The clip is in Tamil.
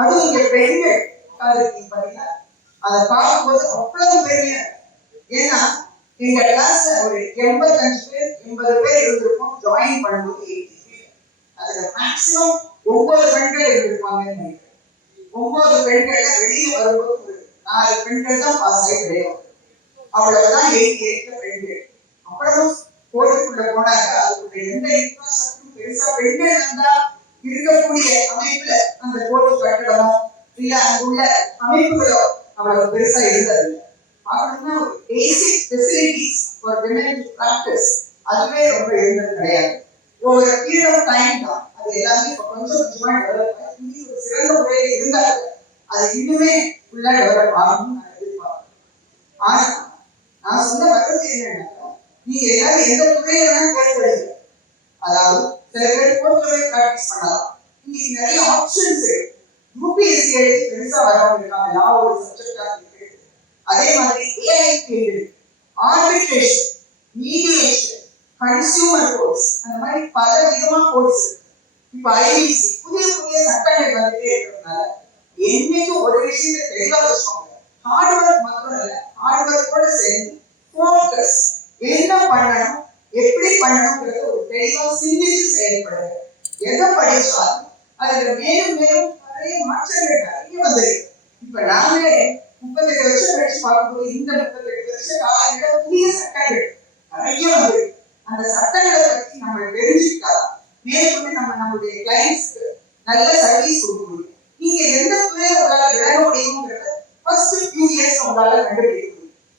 அதுவும் இங்க பெண்கள் பாத்தீங்கன்னா அதை பார்க்கும்போது அவ்வளவு பெருமையா. ஏன்னா எங்க கிளாஸ்ல ஒரு 85 பேர் 80 பேர் இருந்திருப்போம். ஜாயின் பண்ணும்போது 80 பேர், அதுல மேக்சிமம் 9 பெண்கள் இருந்திருப்பாங்கன்னு நினைக்கிறேன். 9 பெண்கள்ல வெளியே வரும்போது ஒரு 4 பெண்கள் தான் பாஸ் ஆகி வெளியே. அவ்வளவுதான் 88 பெண்கள். அப்புறமும் கோர்ட்டுக்குள்ள போனாக்க அதுக்குள்ள எந்த இன்ஃப்ராஸ்ட்ரக்சரும் பெருசா பெண்கள் இருந்தா இருக்கக்கூடிய அமைப்புல அந்த கோர்ட்டு கட்டடமோ இல்ல அங்குள்ள அமைப்புகளோ அவ்வளவு பெருசா இருந்தது. பார்க்கணும்னா பேசிக் facilities for women to practise அதுவே ரொம்ப இருந்தது கிடையாது. ஒரு பீரியட் ஆஃப் டைம் தான் அது எல்லாமே இப்போ கொஞ்சம் கொஞ்சமா டெவலப் ஆகி ஒரு சிறந்த முறையில் இருந்தாங்க. அது இன்னுமே உள்ள டெவலப் ஆகணும்னு நான் எதிர்பார்க்கிறேன். ஆனா நான் சொன்ன கருத்து என்னன்னா, நீங்க எல்லாரும் எந்த துறையில வேணா தேர்ந்தெடுங்க. அதாவது சில பேர் கோர்ட்ல பிராக்டிஸ் பண்ணலாம். இன்னைக்கு நிறைய ஆப்ஷன்ஸ் இருக்கு. யூபிஎஸ்சி பெருசா வரவங்க இருக்காங்க, லா ஒரு சப்ஜெக்டா இருக்கு. அதே மாதிரி AI field, arbitration, mediation, consumer course, அந்த மாதிரி பல விதமான கோர்ஸ். இப்ப ஐபிசி புதிய புதிய சட்டங்கள் வந்துட்டே இருக்கிறதுனால என்னைக்கும் ஒரு விஷயத்தை தெளிவா வச்சுக்கோங்க. ஹார்ட் ஒர்க் மட்டும் இல்லை, ஹார்ட் ஒர்க்கோட சேர்ந்து ஃபோக்கஸ், என்ன பண்ணணும் எப்படி பண்ணணும்ன்றது ஒரு தெளிவா சிந்திச்சு செயல்படுங்க. எதை படிச்சாலும் அதுல மேலும் மேலும் நிறைய மாற்றங்கள் நிறைய வந்திருக்கு. இப்ப நாங்களே 38 வருஷம் கழிச்சு பார்க்கும்போது இந்த 38 வருஷ காலங்களில் புதிய சட்டங்கள்